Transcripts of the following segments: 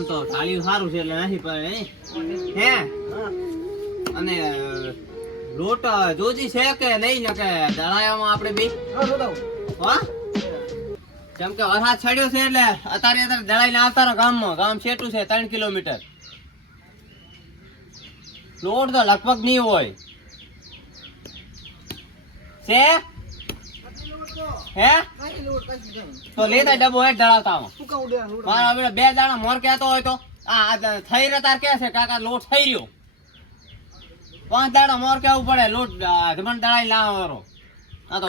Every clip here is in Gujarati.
આમ તો ઢાળ્યું સારું છે એટલે નથી પડે હે અને લોટ જોજી છે કે નહીં ને કે દળાયામાં આપણે બે હા કેમ કે વરસાદ છડ્યો છે એટલે અત્યારે દળાઈને આવતા રહો ગામમાં ગામ છેટું છે 3 કિલોમીટર લોટ તો લગભગ નહીં હોય છે હે તો લેતા ડબ્બો હેઠ ધડાવતા મારા બે દાણા મોર કહેતો હોય તો આ થઈ રહ્યો તાર કે છે કાકા લોટ થઈ રહ્યો 5 દાડા મોર કેવું પડે લોટ જમણ દળાઈ લાવવાનો આ તો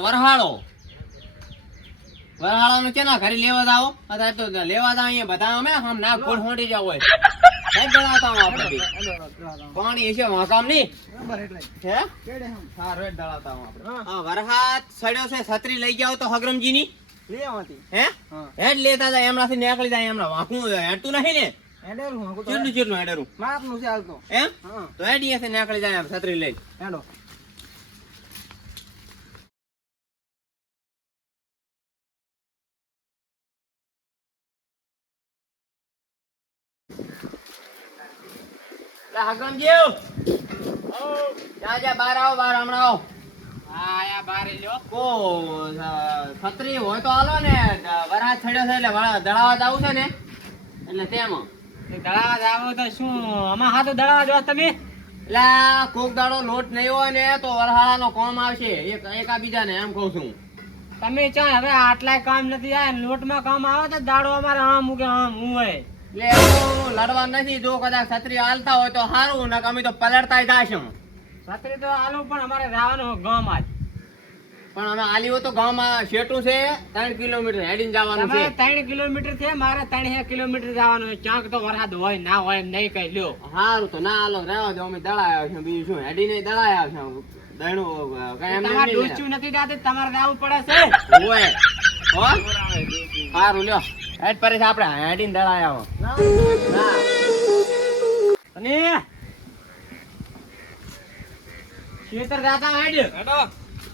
વરહાળો ને કેના ઘરે લેવા જાઓ અત્યારે તો લેવા જાવ અહીંયા બધા અમે આમ ના ગોળ હોંડી જાવ હોય સાહેબ દળાવતા આપણે પાણી છે કામ નહીં હે સારું હેઠ દળાવતા આપણે હા વરસાદ સડ્યો છે છત્રી લઈ જાવ તો હગરમજી ની હે હેડ લેતા જાય એમનાથી નીકળી જાય એમના વાંકું હેડતું નહીં ને કેટલું હેડરું માપનું છે હાલતો એમ તો હેડી હશે નીકળી જાય છત્રી લઈ હેડો હગરમજી જા બહાર આવો બહાર હમણાં આવો હા આયા બહાર લ્યો કો છત્રી હોય તો હાલો ને વરસાદ છડ્યો છે એટલે દળાવા જાવું છે ને એટલે તેમાં દળાવા જાવ તો શું આમાં હાથો દળાવા જો તમે એટલે કોક દાડો લોટ નહીં હોય ને તો વરહાળાનો કોમ આવશે એકા બીજાને એમ કહું છું તમે ચાલ હવે આટલા કામ નથી આ લોટમાં કામ આવે તો દાડો અમારે આમ મૂકે આમ હોય એટલે લડવા નથી જો કદાચ છત્રી હાલતા હોય તો સારું ને અમે તો પલળતા જાશું છત્રી તો હાલો પણ અમારે જવાનું ગામ આજ પણ અમે આલી હોય તો ગામમાં શેટું છે 3 કિલોમીટર હેડીને જવાનું છે 3 કિલોમીટર છે મારે 3 કિલોમીટર જવાનું છે ક્યાંક તો વરસાદ હોય ના હોય એમ નહીં કઈ લ્યો સારું તો ના હાલો રહેવા દો અમે દળાયા છે બીજું શું હેડીને દળાયા છે દણું કઈ એમ તમારે ડૂચું નથી જાતી તમારે જવું પડે છે હોય હો સારું લ્યો હેડ પર આપણે હેડીને દળાયા હો ના અને ખેતર જાતા હેડ હેડો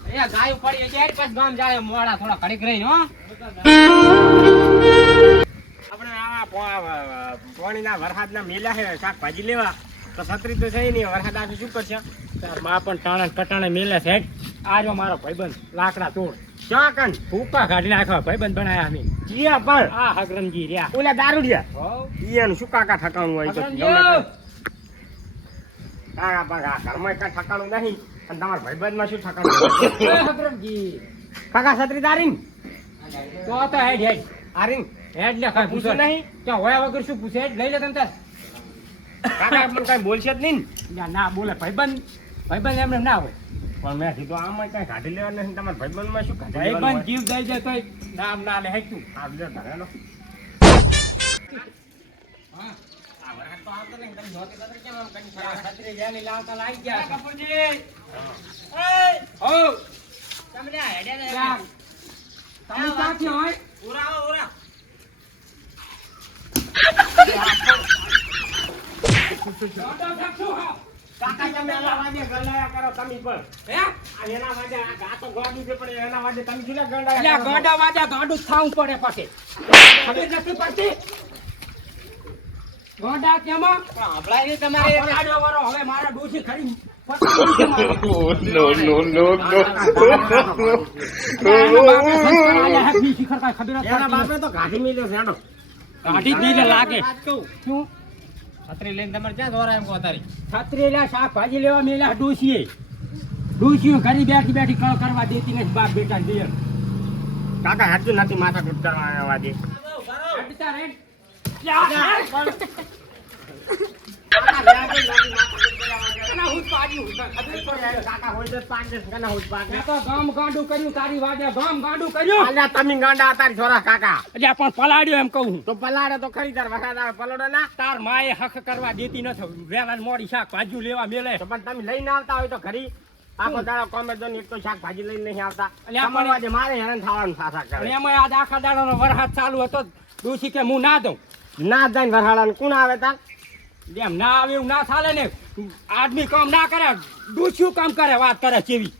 અહીંયા ગાય પડી એટલે હેડ પાછ ગામ જાય મોડા થોડા ઘડીક રહી હો આપણે આવા પાણીના વરસાદના મેલા છે શાકભાજી લેવા તો છત્રી તો થઈ નહીં વરસાદ આજે શું કરશે તાર માં પણ ટાણા કટાણે મેલે છે આ જો મારો ભાઈબંધ લાકડા તોડ ક્યાં કન ભૂકા કાઢી નાખવા ભાઈબંધ બનાયા અમે જીયા પણ આ હગરમજી રહ્યા ઓલા દારૂડિયા ઈયાનું શું કાકા ઠકાણું હોય તો કાકા પાકા ઘરમાં કઈ ઠકાણું નહીં અને તમારા ભાઈબંધમાં શું ઠકાણું હગરમજી કાકા છત્રી દારીન તો હેડ આરીન હેડ લે કઈ પૂછો નહીં ક્યાં હોયા વગર શું પૂછે હેડ લઈ લે તમ તાર કાકા પણ કઈ બોલશે જ નહીં ના બોલે ભાઈબંધ એમને ના હોય પણ મેં કીધું આમાં કઈ કાઢી લેવા નથી તમારા ભાઈબંધમાં શું ભાઈબંધ જીવ દઈ જાય તો નામ ના લે હેતું આ લે ધરેલો હા આ વરસાદ તો આવતો નહીં તમે જોતી તો કેમ આમ કરી છત્રી લેની લાવતા લાગી ગયા કપૂરજી એ હો તમને હેડે ને તમે સાથી હોય ઉરા કાકા તમે એના વાજે ગલાયા કરો તમે પણ હે એના વાજે આ ગાતો ગોડું છે પણ એના વાજે તમે શું ગંડાયા એટલે ગોડા વાજે ગાડું થાવું પડે પછી ખબર નથી પડતી ગોડા કેમાં આપડા ની તમારે ગાડો વાળો હવે મારા ડોસી ખરી નો લાગે શું છત્રી લઈને તમારે ક્યાં દોરા એમ કહો તારી છત્રી લે શાકભાજી લેવા મેલા ડોસીએ ઘરે બેઠી કળ કરવા દેતી નથી બાપ બેટા દે કાકા હાચું નથી માથા કૂટ કરવા આવવા દે પલાડ્યો એમ કહું તો પલાડે તો ખરી તાર વરસાદ આવે પલાડો ના તાર માએ હક કરવા દેતી નથી વેવાન મોડી શાકભાજી લેવા મેલે પણ તમે લઈને આવતા હોય તો ખરી આખો દાડો કોમેડો એક તો શાકભાજી લઈને નહીં આવતા એટલે મારે હેરાન થવાનું થાસા કરે એમાં આજ આખા દાડાનો વરસાદ ચાલુ હતો ડોસી કે હું ના દઉં ના દઈને વરસાડાને કોણ આવે તાર જેમ ના આવે એવું ના ચાલે ને આદમી કામ ના કરે ડોસ્યું કામ કરે વાત કરે કેવી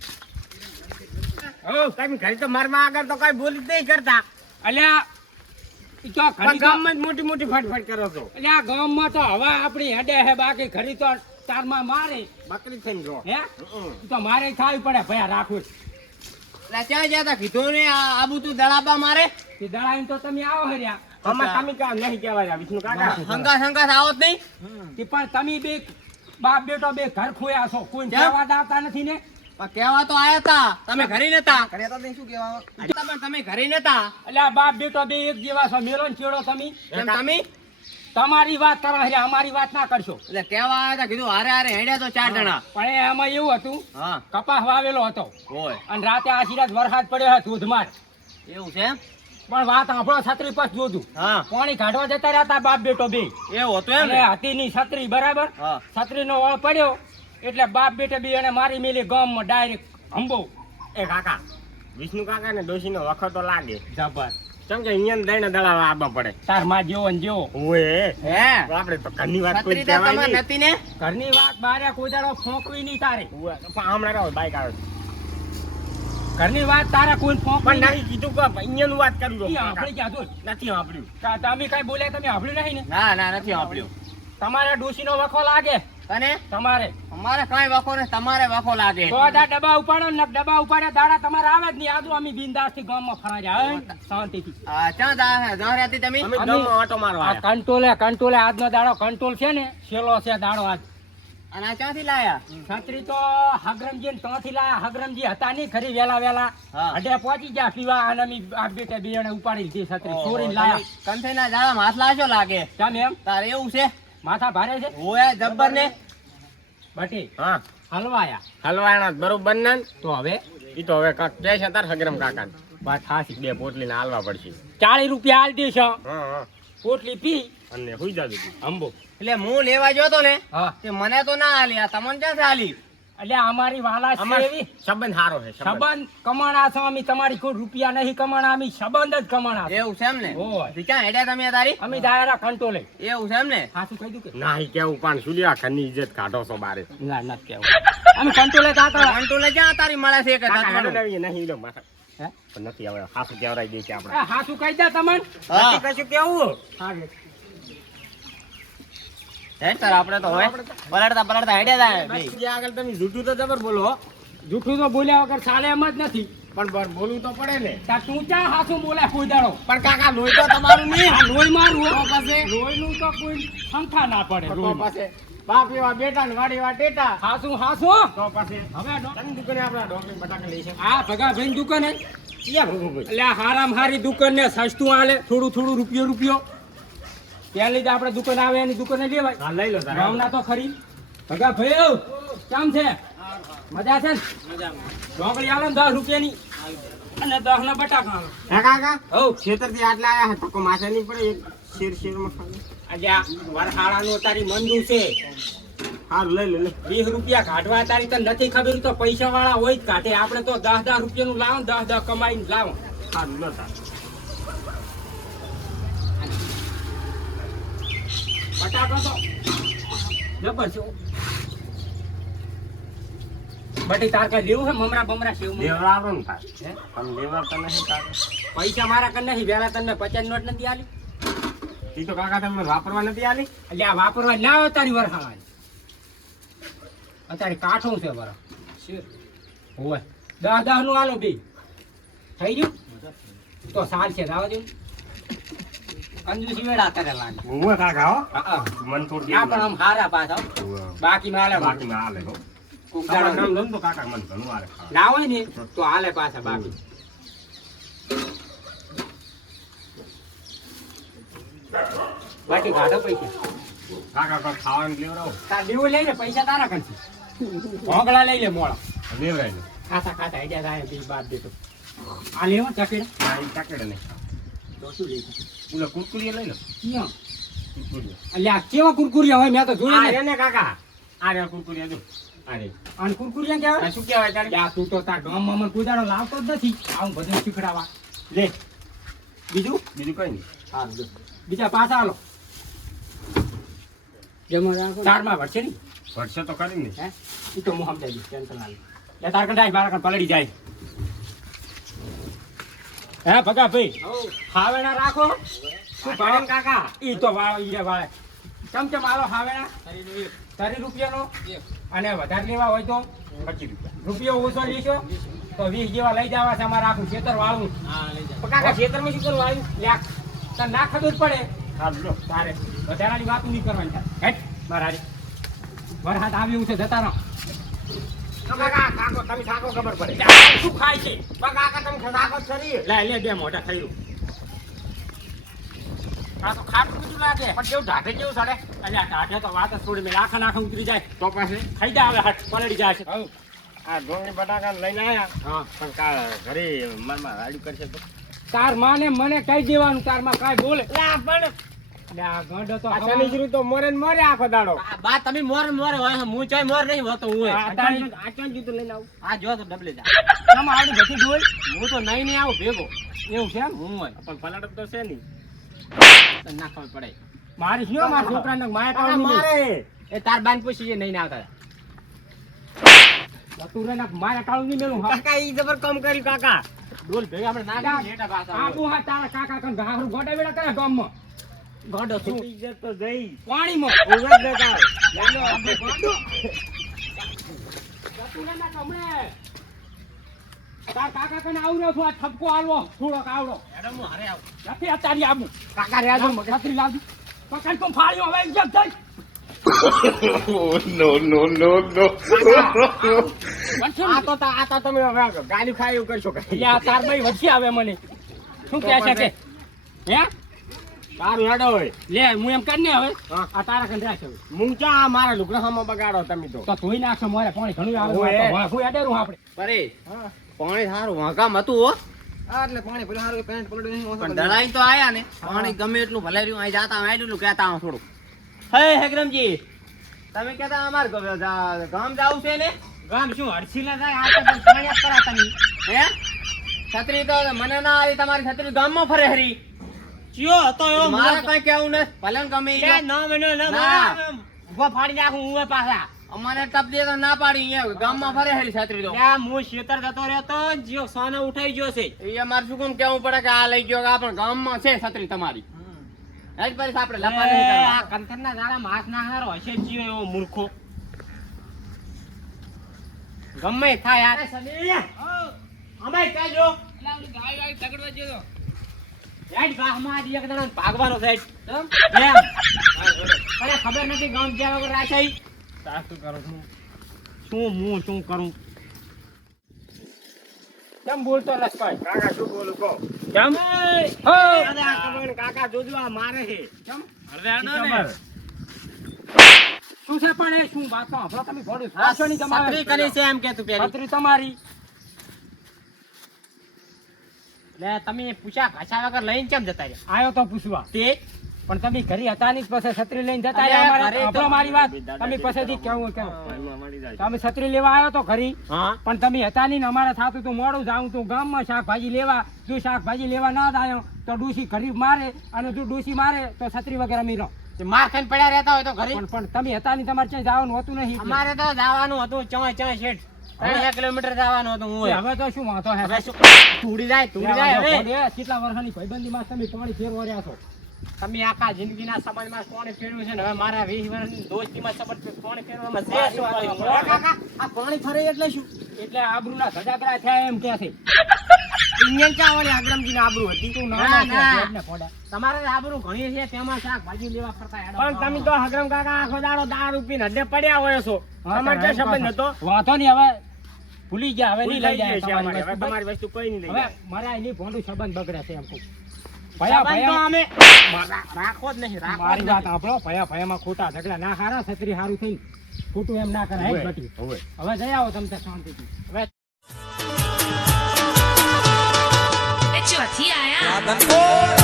તમે ઘરે તો મારમાં આગળ તો કઈ બોલી જ નહીં કરતા અલ્યા ઈ તો પણ ઘડી ગામમાં જ મોટી મોટી ફટફટ કરો છો. એટલે આ ગામમાં તો હવા આપણી હેડે હે બાકી ઘડી તો તારમાં મારે બકરી થઈને જો. હે ઈ તો મારે ખાવી પડે ભયા રાખવું એટલે ક્યાં ગયા તા કીધું ને આબુ તું દળાબા મારે તે દળાઈને તો તમે આવો હર્યા આમાં તમે કામ નહીં કહેવાય વિષ્ણુ કાકા. હંગાસ આવો જ નહીં તે પણ તમે બે બાપ બેટો બે ઘર ખોયા છો કોઈ કેમ? જવા દાવતા નથી ને પણ કહેવા તો આયા તા તમે ઘરે નતા પણ તમે ઘરે નતા એટલે આ બાપ બેટો બે એક જેવા છો મેલો ને ચેડો તમે કેમ તમે તમારી વાત કરો એટલે અમારી વાત ના કરશો એટલે કહેવા આયા તા કીધું હારે હારે હેડ્યા તો 4 જણા પણ એમાં એવું હતું હા કપાસ વાવેલો હતો હોય અને રાતે આશીર્વાદ વરસાદ પડ્યો હતો ધોધમાર એવું છે એમ? પણ વાત સાંભળો છત્રી પર જોતું હા પાણી કાઢવા જતા રહ્યા બાપ બેટો બે એવું હતું એમ અને ને હાથીની છત્રી બરાબર હા છત્રીનો વળ પડ્યો એટલે બાપ બેટે બે એને મારી મેલી ગામમાં ડાયરેક્ટ હંબો એ કાકા વિષ્ણુ કાકા ને ડોશીનો વખત તો લાગે. જબર કેમ કે અહીંયા દઈને દળાવા આવવા પડે. તાર માં જેવો ને જેવો ઓય હે આપણે તો ઘરની વાત કોઈ છત્રી તો કહેવાય તમારે નહીં. નથી ને ઘરની વાત બારે કોઈ દાડો ફોંકવી નહીં તારે ઓય, પણ હમણાં રહો બાઈક આવે છે. ઘરની વાત તારે કોઈ ફોંકવી પણ નહીં કીધું કે અહીંયાનું વાત કરું છું. આપણે ક્યાં તો નથી સાંભળ્યું. તમે કઈ બોલ્યા તમે સાંભળ્યું નહીં ને ના ના નથી સાંભળ્યું તમારે ડોશીનો વખો લાગે અને તમારે અમારે કઈ વખો ને તમારે વખો લાગે તો આ ડબ્બા ઉપાડો ને ડબ્બા ઉપાડ્યા દાડા તમારે આવે જ નહીં આજુ અમે બિંદાસ થી ગામમાં ફરા જાય શાંતિથી ક્યાં હતી તમે અમે ગામમાં ઓટો મારવા આ આવ્યા. કંટ્રોલે આજનો દાડો કંટ્રોલ છે ને છેલ્લો છે દાડો આજ અને આ ક્યાંથી લાયા છત્રી તો હગરમજી ને ત્યાંથી લાયા હગરમજી હતા નહીં ખરી વેલા હા. અડે પહોંચી ગયા પીવા અને અમે આ બેટે બે જણે ઉપાડી લીધી છત્રી ચોરીને લાયા કંથઈના જાળામાં હાથ લાવશો લાગે કેમ એમ તારે એવું છે માથા ભારે છે ઓય જબ્બર ને બટી હા હલવાયા હલવાણા બરોબર ને તો હવે ઈ તો હવે કાક કે છે તાર હગરમ કાકા વાત ખાસી 2 પોટલીને હાલવા પડશે. 40 રૂપિયા આલ દેશો હા હા પોટલી પી અને હુઈ જાજો તું. અંબો એટલે હું લેવા ગયો તો ને હા તે મને તો ના આલી આ તમને ક્યાં આલી એટલે અમારી વાલા છે અમાર એવી સંબંધ સારો છે સંબંધ. સંબંધ કમાણા છો અમે તમારી કોઈ રૂપિયા નહીં કમાણા અમે સંબંધ જ કમાણા છે. એવું છે એમ ને હોય. તે ક્યાં હેડ્યા તમે તારી અમે દાયરા કંટ્રોલે એવું છે એમ ને હાસું કહી દઉં કે નહીં કેવું પણ શું લ્યા ઘરની ઇજ્જત કાઢો છો બારે. ના ના કેવું અમે કંટ્રોલે જાતા કંટોલે ક્યાં તારી મળે છે કે કાકા તત્વનું? હેડો નવી નહીં લો માથા. હે પણ નથી હવે હાસુ કેવરાઈ દે છે આપણે. હાસું કહી દે તમને હા નથી કશું કેવું. હેડ તાર આપણે તો હોય પલળતા હેડ્યા તા બે. જે આગળ તમે જૂઠું તો જબર બોલો હો. જૂઠું તો બોલ્યા વગર ચાલે એમ જ નથી પણ બોલવું તો પડે ને. તાર તું ક્યાં હાસું બોલે કોઈ દાડો પણ કાકા લોહી તો તમારું નહીં. આ લોહી મારું હો. તો પછી? લોહીનું તો કોઈ સંખા ના પડે તો લોહીમાં. પછી બાપ એવા બેટા ને વાડી એવા ટેટા. હાસું હાસું તો પછી હવે તને દુકાને આપણા ઢોકળી બટાકા લઈ છે. આ ભગા ભાઈ દુકાને ક્યાં ભૂગુભાઈ? એટલે આ હારામ હારી દુકાન ને સસ્તું હાલે થોડું રૂપિયો ત્યાં લીધે આપણે દુકાન આવે એની દુકાને લેવાય હા લઈ લો તારે. ગામના તો ખરી ભગા ભાઈ કેમ છે મજા છે ને ઢોકળી આલો ને 10 રૂપિયાની અને 10 ના બટાકા આલો હે કાકા હઉ ખેતરથી આટલા આયા હતા કોઈ માથે નહીં પડે એક શેરમાં ખાલી. આજે આ વરહાળાનું તારી મંદુ છે હારું લઈ લે લે. 20 રૂપિયા કાઢવા તારી તને નથી ખબર તો પૈસા વાળા હોય જ કાઢે આપણે તો 10 રૂપિયાનું લાવો 10 કમાઈને લાવો હારું લો તાર. બટાકા તો જબર છે બટી તાર કઈ લેવું છે મમરા બમરા સેવ લેવડાવો ને તાર. હે? પણ લેવડાવતા નહીં કાકા. પૈસા મારા કન નહીં વેલા તને 50 નોટ નથી આલી ઈ તો કાકા તમે વાપરવા નથી આલી. એટલે આ વાપરવા ના આવે તારી વરહાળા અત્યારે કાઠું છે બરા હોય 10 નું આલો બે થઈ ગયું તો સાલ છે રાવા દઉં કંજૂસી વેળા કરે લાગે ઉભો કાકા હો. હા મન થોડી ના પણ આમ હારા પાછા બાકી માં હાલે બાકીમાં હાલે હો. કોક તારા દાડો નામ લઉં તો કાકા મને ઘણું હાલે. ના હોય ને તો હાલે પાછા બાકી બાકી કાઢો પૈસા કાકા કોઈ ખાવાનું લેવડાવો. તાર દેવું લઈ લે પૈસા તારા કંથી ભોગળા લઈ લે મોળા લેવડાવી લો. ખાતા હેડ્યા થાય બી બાદ દેતો આ લેવા ચકેડા હા, ઈ ચાકેડે નહીં. તો શું લઈ ઓલા કુરકુરીએ લઈ લો. ક્યાં કુરકુરીએ. એટલે આ કેવા કુરકુરિયા હોય મેં તો આ જોયા રે ને ને કાકા. આ રે કુરકુરીએ જો. આ રે. અને કુરકુરિયા આ કહેવાય શું કહેવાય તારે? યા તું તો તાર ગામમાં મને કુદાડો લાવતો જ નથી આવું બધું શીખડાવા લે બીજું બીજું કઈ નહીં. હારું જો. બીજા પાછા આલો જમો રાખો ચારમાં વળશે ને ભરશે તો કરી ને. હે ઈ તો હું સમજાઈ દઈશ ટેન્શન ના લે લે તાર કંટાઈ મારા કણ પલળી જાય હે ભગા ભાઈ ખાવેણા રાખો શું ભાડે કાકા ઈ તો વાળો ઈ રે વાળે ચમચમ આલો હાવેણા 30 રૂપિયાનો અને વધારે લેવા હોય તો 25 રૂપિયા ઓછો લેશો તો 20 જેવા લઈ જવા છે અમારે આખું ખેતર વાળવું પણ કાકા ખેતરમાં શું કરવું આવ્યું લ્યા તને ના ખબર પડે હા લો તારે વધારાની વાત નહીં કરવાની થાય હેટ મારા વરસાદ આવ્યું છે જતા રહો કાકા કાકો તમે સાકો ખબર પડે શું ખાય છે કાકા તમે સાકો કરી લે બે મોઢા થઈ રહ્યું આ તો ખાટું બીજું લાગે પણ કેવું ઢાઢે કેવું સાડે એટલે ઢાઢે તો વાત જ થોડી મેં આખા નાખા ઉતરી જાય તો પાસે ખાઈ જાય હવે હટ પલળી જાય છે આ ડોંગળી બટાકા લઈને આયા હા પણ કાલ ઘરે મનમાં રાડ્યું કરશે તો તાર માને મને કહી દેવાનું તાર માં કાઈ બોલે લા પણ લા ગંડો તો આ શનિશ્રી તો મોરે ને મોરે આખો દાડો આ બા તમે મોર હોય હું ચોય મોર નહીં હોતો હું આ ચાન જૂતું લઈને આવું આ જો તો ડબલે જા તમે આવડી બધી જોઈ હું તો નહીં આવું ભેગો એવું છે એમ હું હોય પણ પલાટ તો છે નહીં તને ના ખબર પડે મારી શું મારા છોકરાને માયા કાકા કાઢી મારે એ તાર બાન પૂછી નહીં આવતા તું રે ના માયા કાઢું નહીં મેલું હા કાકા ઈ જબર કામ કર્યું કાકા ડોલ ભેગા આપણે ના ગામ લેટા પાછા આ બુહા તારા કાકા કન ગાહરું ગોડા વેડા કરે ગામમાં ગોડો શું ઇજ્જત તો જઈ પાણીમાં ઉગત દેતા લેલો આપણે ગોડો તું રે ના કમળે તાર કાકા કને આવરો છું આ ઠપકો આલવો થોડોક આવડો મેડમ હું હારે આવું નથી અત્યારે આવું કાકા રે આજો છત્રી લાવજો પકડ તો ફાળ્યો હવે ઇજ્જત થઈ આ તો તમે હવે ગાલી ખાય એવું કરશો કઈ આ તાર ભાઈ વચ્ચે આવે મને શું કહે છે કે હે તારું હેડો હોય લે હું એમ કરીને હવે હા. આ તારા કંઈ રાખ હવે હું ચા મારા લુગડામાં બગાડો તમે તો તો ધોઈ નાખશો મારે પાણી ઘણું આવે ઓય. તો હું એડેરું આપણે પરે પાણી સારું વાંકામ હતું હો એટલે પાણી પેલું સારું પેન્ટ પલડું નહીં પણ દડાઈ તો આયા ને પાણી ગમે એટલું ભલે રહ્યું અહીં જાતા આવેલું કહેતા હું થોડું હે હેગ્રમજી તમે કહેતા અમાર ગામ જાવું છે ને ગામ શું હરસીલા જાય આ તો પાણી જ કરા તમે હે છત્રી તો મને ના આવી તમારી છત્રી ગામમાં ફરે હરી ચિયો હતો એવો મારે કઈ કેવું ને ભલે ને ગમે ઈ ના મને ના. ઉભો ફાડી નાખું હું પાછા અમારે ટપ દે તો ના પાડી અહીંયા ગામમાં ફરે હરી છત્રી તો ત્યાં હું ખેતર જતો રહ્યો તો જીઓ સોનો ઉઠાઈ ગયો છે એ અમારે શું કેમ કેવું પડે કે આ લઈ ગયો કે આ પણ ગામમાં છે છત્રી તમારી જ પરિસ આપણે લપા નહીં આ કરવા. કંથરના દાડા માસ નાખનારો હશે જીઓ એવો મૂર્ખો ગમે થાય યાર અમે કહેજો યાર ગામમાં એક જણા ભાગવાનો છે એમ અરે ખબર નથી ગામ જ્યાં વગર રાખાઈ શું કરો છું શું કરું કેમ બોલતો લસપાઈ કાકા શું બોલું કહો કેમ અરે આ કમણ કાકા જોજો આ મારે છે કેમ ખબર. શું છે પણ એ શું વાત સાંભળો તમે ભોળું આ છત્રી છત્રી કરી છે એમ કે તું પેલી છત્રી તમારી લે તમે પૂછ્યા ભાષા વગર લઈને કેમ જતા રહ્યા આયો તો પૂછવા તે પણ તમે ઘરે હતા નહીં પછી છત્રી લઈને જતા અરે રહ્યા ઘરે અમારે તો- સાંભળો મારી વાત તમે પછીથી કેવું ભાઈમાં મળી જાય તમે છત્રી લેવા આવ્યો તો ઘરી હા પણ તમે હતા નહીં ને અમારે થાતું તું મોડું જાઉં તું ગામમાં શાકભાજી લેવા જો શાકભાજી લેવા ના આવ્યો તો ડૂસી ગરીબ મારે અને જો ડૂસી મારે તો છત્રી વગર અમી રહો તે માર ખાઈને પડ્યા રહેતા હોય તો ઘરે પણ તમે હતા નહીં તમારે ક્યાંય જવાનું હોતું નહીં એટલે. અમારે તો જવાનું હતું ચોય શેઠ 3 કિલોમીટર જવાનું હતું હું હવે તો શું વાંધો હે હવે શું તૂડી જાય હવે કેટલા વર્ષની ભાઈબંધીમાં તમે પાણી ફેરવો રહ્યા છો તમે આખા જિંદગીના સંબંધમાં કોણે ફેરવ્યું છે ને હવે મારા 20 વર્ષની દોસ્તીમાં સંબંધ કોણે ફેરવામાં છે શું કર્યું? કાકા, આ પાણી ફરે એટલે શું એટલે આબરૂના ધજાગરા થયા એમ કે છે ઇન્ડિયન ચા વાળી આગરમજીની આબરૂ હતી તું ના, નાનો છે, ના. પેટને ફોડા. તમારે આબરૂ ઘણી છે તેમાં શાકભાજી લેવા ફરતા હેડો. પણ તમે તો હગરમ કાકા આખો દાડો દારૂ પીને હદે પડ્યા હોય છો તમારે ક્યાં સંબંધ હતો વાંધો નહીં હવે ભૂલી ગયા હવે નહીં લઈ ભૂલ થઈ જાય ગઈ છે અમારે. હવે તમારી તમારી વસ્તુ કોઈ નહીં લઈ હવે જાય. મારા એની ભોંડું સંબંધ બગડે છે એમ કહું ભયા સંબંધ તો ભયા અમે રાખો જ નહીં રાખો જ મારી નહીં. વાત સાંભળો ભયા ભયામાં ખોટા ઝઘડા ના હારા છત્રી હારું થઈને ખોટું એમ ના કરાય હવે, બટી હવે. હવે જઈ આવો તમે ત્યાં શાંતિથી હવે ચોથી આયા